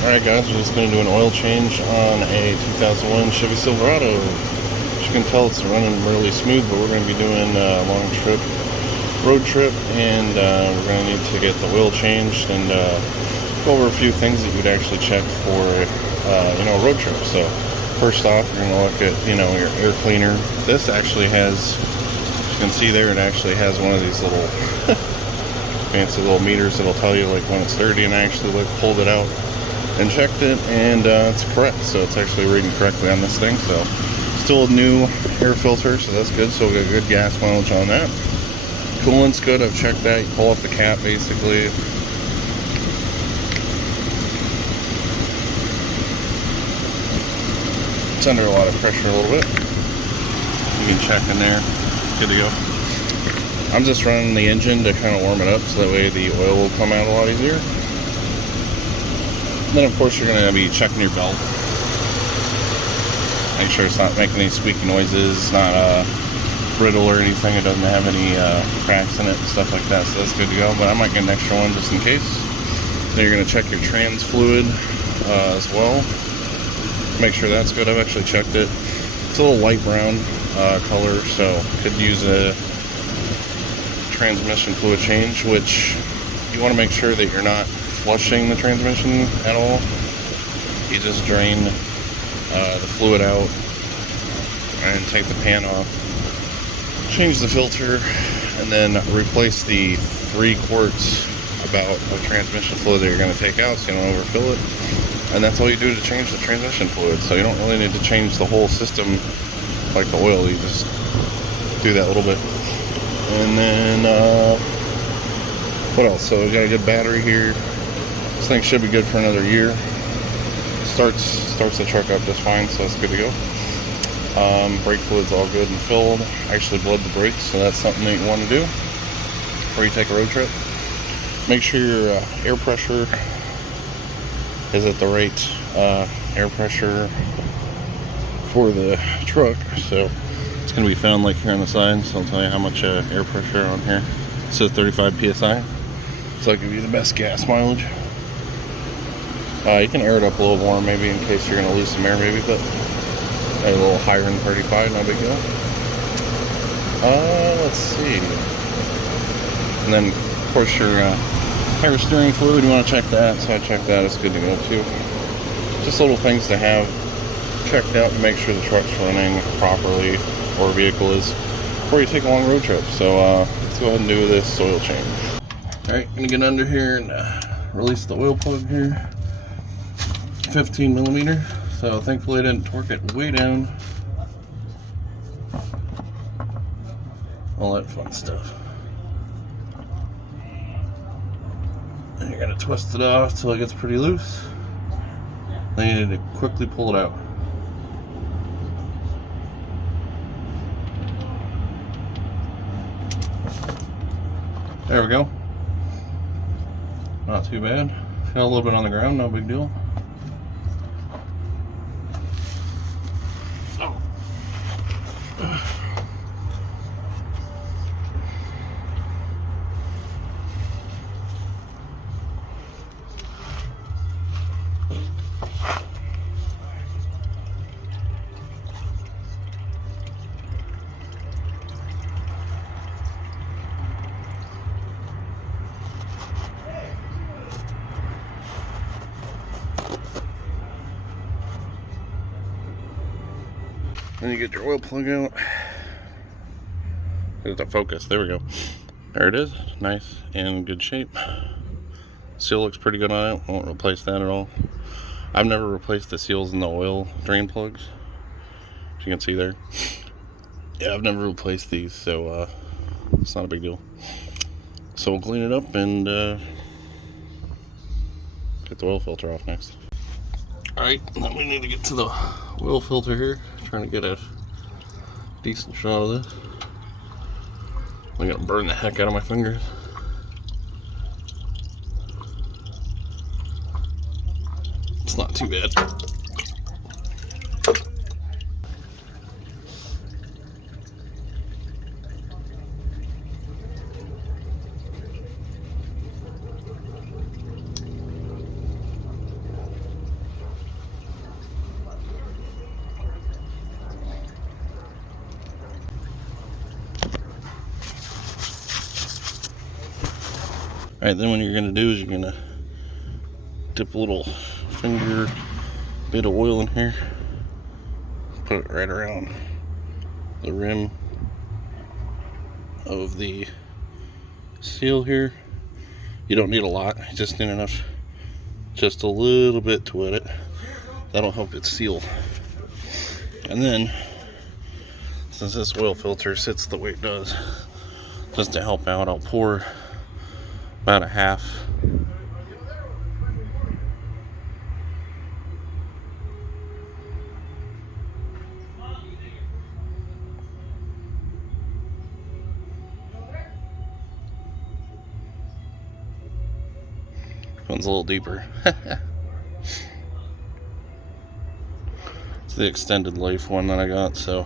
Alright guys, we're just going to do an oil change on a 2001 Chevy Silverado. As you can tell, it's running really smooth, but we're going to be doing a long road trip, and we're going to need to get the oil changed and go over a few things that you'd actually check for a road trip. So first off, you're going to look at your air cleaner. This actually has, as you can see there, it actually has one of these little fancy little meters that'll tell you like when it's dirty, and I actually pulled it out and checked it, and it's correct. So it's actually reading correctly on this thing. So still a new air filter, so that's good. So we'll get good gas mileage on that. Coolant's good, I've checked that. You pull off the cap basically. It's under a lot of pressure a little bit. You can check in there. Good to go. I'm just running the engine to kind of warm it up so that way the oil will come out a lot easier. Then of course you're going to be checking your belt. Make sure it's not making any squeaky noises, it's not brittle or anything, it doesn't have any cracks in it and stuff like that, so that's good to go. But I might get an extra one just in case. Then you're going to check your trans fluid as well. Make sure that's good. I've actually checked it. It's a little light brown color, so could use a transmission fluid change, which you want to make sure that you're not flushing the transmission at all. You just drain the fluid out and take the pan off, change the filter, and then replace the 3 quarts about of transmission fluid that you're going to take out so you don't overfill it. And that's all you do to change the transmission fluid. So you don't really need to change the whole system like the oil. You just do that a little bit. And then what else? So we got a good battery here. This thing should be good for another year. Starts the truck up just fine, so it's good to go. Brake fluid's all good and filled. I actually bled the brakes, so that's something that you want to do before you take a road trip. Make sure your air pressure is at the right air pressure for the truck. So it's going to be found like here on the side, so I'll tell you how much air pressure on here. It says 35 psi, so I'll give you the best gas mileage. You can air it up a little more maybe in case you're going to lose some air maybe, but a little higher than 35, no big deal. Let's see. And then of course your power steering fluid, you want to check that, so I checked that, it's good to go too. Just little things to have checked out to make sure the truck's running properly, or vehicle is, before you take a long road trip. So let's go ahead and do this oil change. Alright, gonna get under here and release the oil plug here. 15 millimeter, so thankfully I didn't torque it way down. All that fun stuff. And you're gonna twist it off till it gets pretty loose. Then you need to quickly pull it out. There we go. Not too bad. Fell a little bit on the ground, no big deal. Then you get your oil plug out. There's the focus. There we go. There it is. Nice and good shape. Seal looks pretty good on it. Won't replace that at all. I've never replaced the seals in the oil drain plugs, as you can see there. Yeah, I've never replaced these, so it's not a big deal. So we'll clean it up and get the oil filter off next. Alright, then we need to get to the oil filter here. Trying to get a decent shot of this. I'm gonna burn the heck out of my fingers. It's not too bad. Alright, then what you're going to do is you're going to dip a little finger bit of oil in here, put it right around the rim of the seal here. You don't need a lot, you just need enough, just a little bit to wet it. That'll help it seal. And then, since this oil filter sits the way it does, just to help out, I'll pour about a half. One's a little deeper. It's the extended life one that I got, so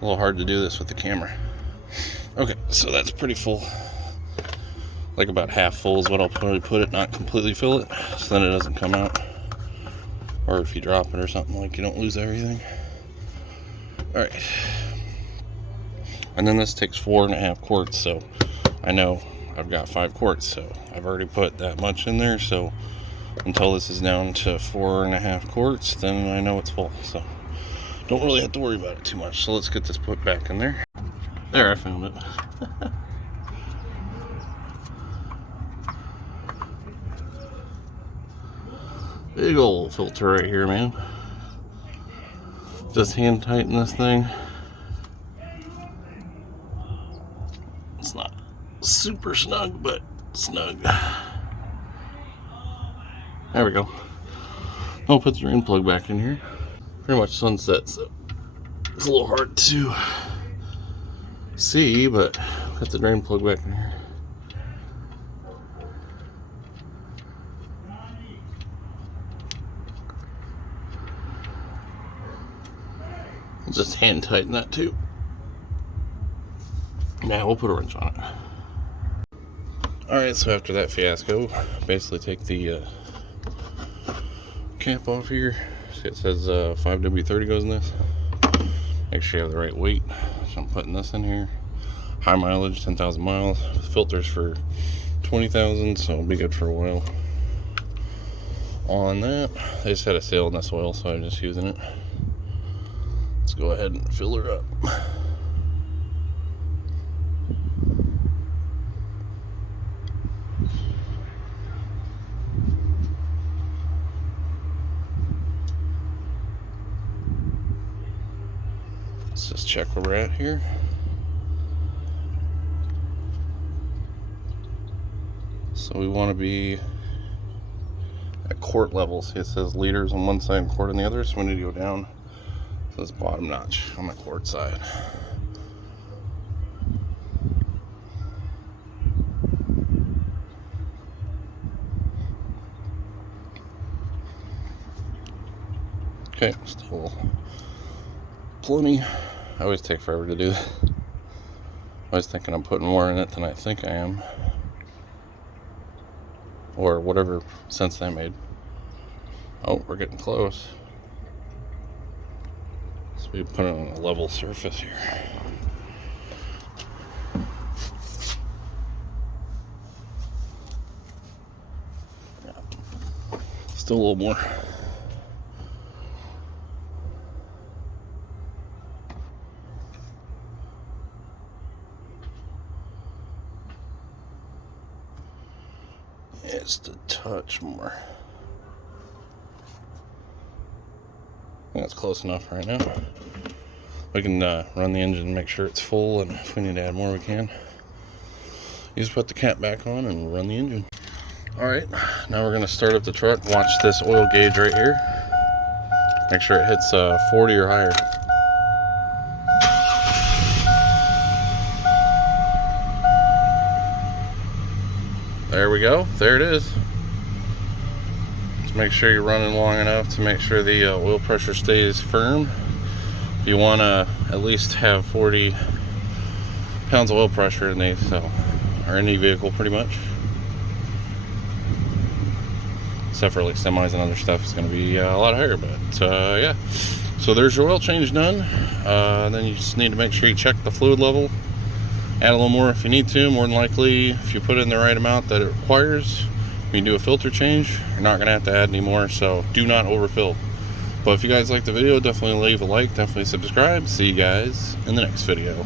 a little hard to do this with the camera. Okay, so that's pretty full. Like about half full is what I'll probably put it, not completely fill it, so then it doesn't come out. Or if you drop it or something, like, you don't lose everything. Alright. And then this takes 4.5 quarts, so I know I've got 5 quarts, so I've already put that much in there, so until this is down to 4.5 quarts, then I know it's full, so don't really have to worry about it too much. So let's get this put back in there. There, I found it. Big old filter right here, man. Just hand tighten this thing. It's not super snug, but snug. There we go. I'll put the drain plug back in here. Pretty much sunset, so it's a little hard to see, but put the drain plug back in here. I'll just hand tighten that too. Now we'll put a wrench on it. Alright, so after that fiasco, basically take the cap off here. See, it says 5W30 goes in this. Make sure you have the right weight. So I'm putting this in here. High mileage, 10,000 miles. The filter's for 20,000, so it'll be good for a while. On that, I just had a sale in this oil, so I'm just using it. Let's go ahead and fill her up. Let's just check where we're at here. So we want to be at quart level. See, it says liters on one side and quart on the other, so we need to go down to this bottom notch on the quart side. Okay, still plenty. I always take forever to do that. I was thinking I'm putting more in it than I think I am. Or whatever sense that made. Oh, we're getting close. So we put it on a level surface here. Yeah. Still a little more. Just a touch more. I think that's close enough right now. We can run the engine and make sure it's full, and if we need to add more, we can. You just put the cap back on and run the engine. Alright, now we're going to start up the truck. Watch this oil gauge right here. Make sure it hits 40 or higher. There we go. There it is. Just make sure you're running long enough to make sure the oil pressure stays firm. You want to at least have 40 pounds of oil pressure in these, so, or any vehicle pretty much. Except for like semis and other stuff, it's going to be a lot higher, but yeah. So there's your oil change done. Then you just need to make sure you check the fluid level. Add a little more if you need to. More than likely, if you put in the right amount that it requires, when you do a filter change, you're not going to have to add any more, so do not overfill. But if you guys like the video, definitely leave a like, definitely subscribe. See you guys in the next video.